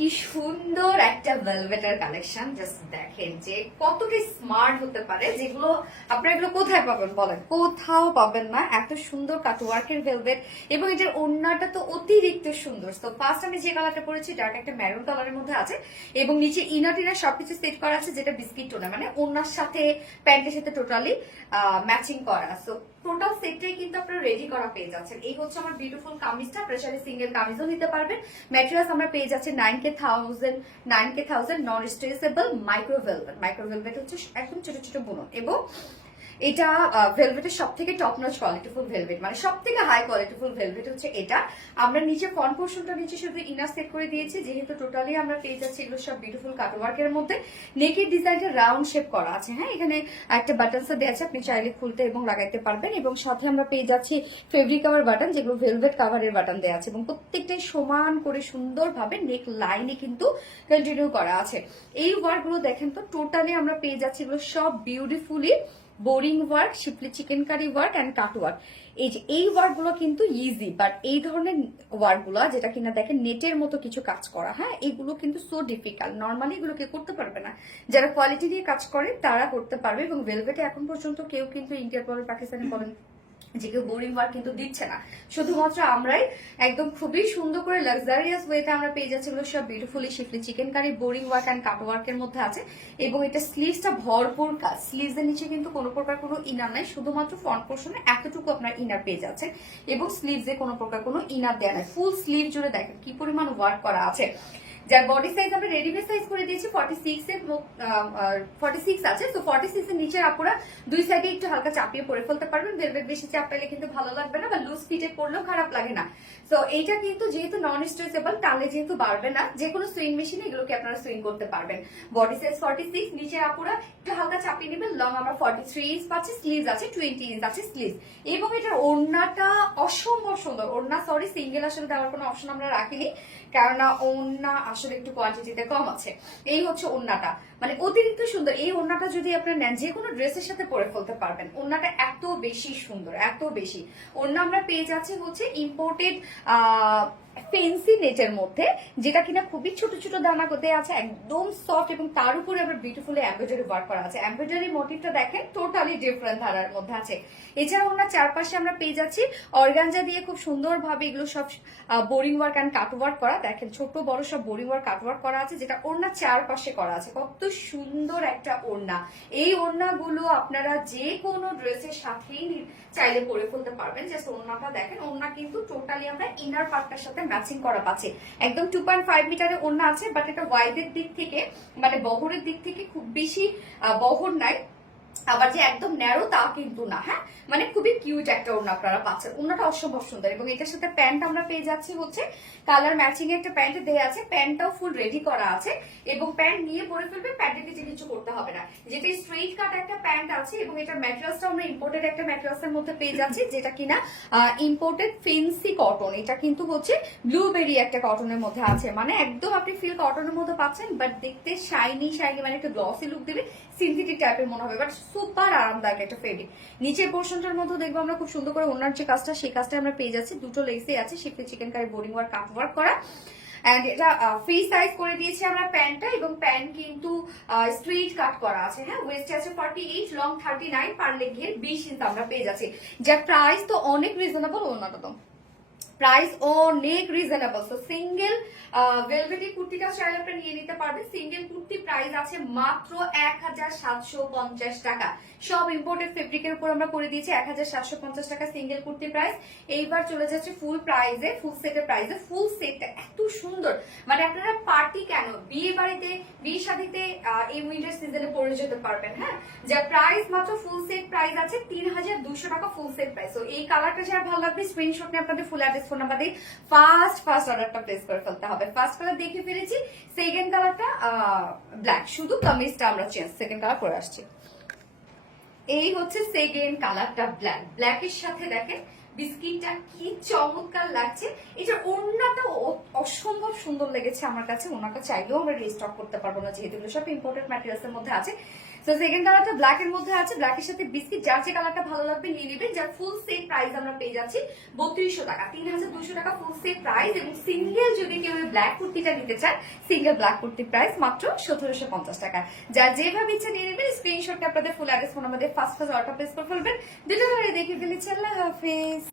কি সুন্দর একটা ভেলভেটের কালেকশন, জাস্ট দেখেন যে কতটা স্মার্ট হতে পারে। যেগুলো আপনারা এগুলো কোথায় পাবেন বলেন? কোথাও পাবেন না। এত সুন্দর কাটওয়ার্কের ভেলভেট এবং এটার ওড়নাটা তো অতিরিক্ত সুন্দর। তো ফার্স্ট আমি যে কালারটা পরেছি ডার্ক একটা মেরুন কালারের মধ্যে আছে এবং নিচে ইনার টিনার সবকিছু সেট করা আছে, যেটা বিস্কিট টোনা, মানে ওড়নার সাথে প্যান্টের সাথে টোটালি ম্যাচিং করা। সো টোটাল সেটটাই কিন্তু আপনারা রেডি করা পেয়ে যাচ্ছেন। এই হচ্ছে আমার বিউটিফুল কামিজটা, প্রেসারে সিঙ্গেল কামিজও নিতে পারবেন। ম্যাটেরিয়ালস আমরা পেয়ে যাচ্ছি 9K1000 নন স্ট্রেচেবল মাইক্রো ভেলভেট হচ্ছে একদম ছোট ছোট বুনন, এবং এটা ভেলভেটের সব থেকে টপ নচ কোয়ালিটিফুল ভেলভেট, মানে সব থেকে হাই কোয়ালিটিফুল ভেলভেট হচ্ছে এটা। আমরা নিচে ফ্রন্ট পোর্শনটা নিচে শুধু ইনার সেট করে দিয়েছি, যেহেতু টোটালি আমরা পেয়ে যাচ্ছি এগুলো সব বিউটিফুল কাটওয়ার্কের মধ্যে। নেকের ডিজাইনটা রাউন্ড শেপ করা আছে, হ্যাঁ, এখানে একটা বাটনস দেওয়া আছে, আপনি চাইলে খুলতে এবং লাগাইতে পারবেন। এবং সাথে আমরা পেয়ে যাচ্ছি ফেব্রিক কাভার বাটন, যেগুলো ভেলভেট কাভারের বাটন দেওয়া আছে, এবং প্রত্যেকটাই সমান করে সুন্দরভাবে নেক লাইনে কিন্তু কন্টিনিউ করা আছে। এই ওয়ার্কগুলো দেখেন তো, টোটালি আমরা পেয়ে যাচ্ছি এগুলো সব বিউটিফুলি বোরিং ওয়ার্ক, শিপলি chikankari work and cut work. এই ওয়ার্ক গুলো কিন্তু ইজি, বাট এই ধরনের ওয়ার্ক গুলো যেটা কিনা দেখেন নেটের মতো কিছু কাজ করা, হ্যাঁ, এগুলো কিন্তু সো ডিফিকাল্ট, নর্মালি এগুলোকে করতে পারবে না। যারা কোয়ালিটি দিয়ে কাজ করে তারা করতে পারবে। এবং ভেলভেটে এখন পর্যন্ত কেউ কিন্তু ইন্ডিয়ার বলেন, পাকিস্তানি বলেন, যে কেউ বোরিং ওয়ার্ক কিন্তু দিচ্ছে না, শুধুমাত্র আমরাই একদম খুবই সুন্দর করে লাক্সারিয়াস ওয়েতে আমরা পেয়ে যাচ্ছি এগুলো সব বিউটিফুলি শিফলি chikankari boring work and cut ওয়ার্কের মধ্যে আছে। এবং এটা স্লিভসটা ভরপুর কাজ, স্লিভস এর নিচে কিন্তু কোনো প্রকার কোনো ইনার নাই, শুধুমাত্র ফ্রন্ট পোর্শনে এতটুকু আপনার ইনার পেয়ে যাচ্ছে, এবং স্লিভসে কোনো প্রকার কোনো ইনার দেওয়া নাই। ফুল স্লিভ জুড়ে দেখেন কি পরিমাণ ওয়ার্ক করা আছে। যার বডি সাইজ আমরা রেডিমেড সাইজ করে দিয়েছি 46 আছে। তো 46 এর নিচে আপনারা দুই সাইডে একটু হালকা চাপিয়ে পরে ফেলতে পারবেন। ভেলভেট বেশি চাপ পাইলে কিন্তু ভালো লাগবে না, বা লুজ ফিটে পরলেও খারাপ লাগে না। তো এইটা কিন্তু যেহেতু নন স্ট্রেচেবল, টানলে যেহেতু বাড়বে না, যে কোনো সুইং মেশিনে এগুলোকে আপনারা সুইং করতে পারবেন। বডি সাইজ 46, নিচে আপনারা একটু হালকা চাপিয়ে নেবেন। লং আমরা 43 ইঞ্চ পাচ্ছি, স্লিভস আছে 20 ইঞ্চ আছে স্লিভস। এবং এটার ওড়নাটা অসম্ভব সুন্দর। ওড়না সরি সিঙ্গেল আসলে দেওয়ার কোনো অপশন আমরা রাখিনি, কেননা ওড়না আসলে একটু কোয়ান্টিটিতে কম আছে। এই হচ্ছে ওড়নাটা, মানে অতিরিক্ত সুন্দর। এই ওড়নাটা যদি আপনারা নেন যে কোনো ড্রেসের সাথে পরে ফেলতে পারবেন। ওড়নাটা এত বেশি সুন্দর, এত বেশি। ওড়না আমরা পেয়ে যাচ্ছি হচ্ছে ইম্পোর্টেড ফেন্সি নেটের মধ্যে, যেটা কিনা খুবই ছোট ছোট দানা করতে আছে, একদম সফট, এবং তার উপরে আমরা বিউটিফুলি এমব্রয়ডারি ওয়ার্ক করা আছে। এমব্রয়ডারি মোটিভটা দেখেন টোটালি ডিফারেন্ট ধারার মধ্যে আছে। এছাড়া ওনার চারপাশে আমরা পেয়ে যাচ্ছি অর্গানজা দিয়ে খুব সুন্দরভাবে এগুলো সব boring work and cut work করা। দেখেন ছোট বড় সব বোরিং ওয়ার্ক কাট ওয়ার্ক করা আছে, যেটা ওড়নার চারপাশে করা আছে। কত সুন্দর একটা ওড়না। এই ওড়নাগুলো আপনারা যে কোনো ড্রেসের সাথেই চাইলে পরে ফেলতে পারবেন। জাস্ট ওড়নাটা দেখেন, ওড়না কিন্তু টোটালি আমরা ইনার পার্টটার সাথে ম্যাচিং করা পাচ্ছি। একদম 2.5 মিটারের ওড়না আছে, বাট এটা ওয়াইডের দিক থেকে মানে বহরের দিক থেকে খুব বেশি বহর নাই, আবার যে একদম ন্যারো তা কিন্তু না, হ্যাঁ, মানে খুবই কিউট একটা ওড়না আপনারা পাচ্ছেন। ওড়নাটা অসম্ভব সুন্দর। এবং এটার সাথে প্যান্ট আমরা পেয়ে যাচ্ছি হচ্ছে কালার ম্যাচিং এর একটা প্যান্ট দেওয়া আছে, প্যান্টটাও ফুল রেডি করা আছে, এবং প্যান্ট নিয়ে পরে ফেলবে, প্যান্টের নিচে কিছু করতে হবে না। যেটা স্ট্রেইট কাট একটা প্যান্ট আছে, এবং এটার ম্যাটেরিয়ালসটা আমরা ইম্পোর্টেড একটা ম্যাটেরিয়ালসের মধ্যে পেয়ে যাচ্ছি, যেটা কিনা ইম্পোর্টেড ফেন্সি কটন। এটা কিন্তু হচ্ছে ব্লুবেরি একটা কটনের মধ্যে আছে, মানে একদম আপনি ফিল কটনের মধ্যে পাচ্ছেন, বাট দেখতে শাইনি শাইনি, মানে একটা গ্লসি লুক দেবে, সিনথেটিক টাইপের মনে হবে, বাট সুপার আরামদায়ক একটা ফেব্রিক। নিচের পোর্শনটার মধ্যে দেখবো আমরা খুব সুন্দর করে ওনার যে কাজটা, সেই কাজটা আমরা পেয়ে যাচ্ছি। দুটো লেসে আছে শিফলি chikankari boring work cut work করা, এন্ড এটা ফ্রি সাইজ করে দিয়েছি আমরা প্যান্টটা, এবং প্যান্ট কিন্তু স্ট্রেইট কাট করা আছে, হ্যাঁ, ওয়েস্ট আছে 48, লং 39, পার লেগের 20 ইঞ্চ আমরা পেয়ে যাচ্ছি। যার প্রাইস তো অনেক রিজনেবল, ওনাটা তো প্রাইস অনেক রিজনেবল। সো সিঙ্গেল ভেলভেটি কুর্তিটা চাইলে আপনি নিয়ে নিতে পারবেন। সিঙ্গেল কুর্তি প্রাইস আছে মাত্র 1750 টাকা। সব ইম্পোর্টেড ফেব্রিকের উপর আমরা করে দিয়েছি 1750 টাকা সিঙ্গেল কুর্তি প্রাইস। এইবার চলে যাচ্ছে ফুল প্রাইসে, ফুল সেটের প্রাইসে। ফুল সেটটা এত সুন্দর, মানে আপনারা পার্টি কেন বিয়ে বাড়িতে বিয়ে শাদীতে এই উইন্টার সিজনে পরে যেতে পারবেন, হ্যাঁ। যার প্রাইস মাত্র ফুল সেট প্রাইস আছে 3200 টাকা ফুল সেট প্রাইস। তো এই কালারটা যার ভালো লাগবে স্ক্রিনশট নিয়ে আপনাদের ফুল অ্যাড্রেস ফোন নাম্বার দিয়ে ফার্স্ট অর্ডারটা প্লেস করে ফেলতে হবে। ফার্স্ট কালার দেখে ফেলেছি, সেকেন্ড কালারটা ব্ল্যাক, শুধু কামিজটা আমরা চেঞ্জ সেকেন্ড কালার করে আসছি। এই হচ্ছে সেকেন্ড কালারটা ব্ল্যাক, ব্ল্যাকের সাথে দেখেন বিস্কিটটা কি চমৎকার লাগছে। এটা ওড়নাটা অসম্ভব সুন্দর লেগেছে আমার কাছে। ওড়নাটা চাইলেও আমরা রিস্টক করতে পারবো না, যেহেতু সব ইম্পোর্টেড ম্যাটেরিয়ালস এর মধ্যে আছে। তো তো সেকেন্ড কালারটা ব্ল্যাক এর মধ্যে আছে, ব্ল্যাকের সাথে বিস্কিট, যার যে কালারটা ভালো লাগবে নিয়ে নেবেন। যার ফুল সেট প্রাইস আমরা পেয়ে যাচ্ছি 3200 টাকা, 3200 টাকা ফুল সেট প্রাইস। এবং সিঙ্গেল যদি কেউ ব্ল্যাক কুর্তিটা নিতে চান, সিঙ্গেল ব্ল্যাক কুর্তি প্রাইস মাত্র 1750 টাকা। যার যেভাবে ইচ্ছা নিয়ে নেবেন, স্ক্রিনশটটা আপনাদের ফুল অ্যাড্রেস ফোন আমাদের ফার্স্ট অর্ডার প্লেস করে ফেলবেন। দুটো কালারে দেখে ফেলেছি। আল্লাহ হাফেজ।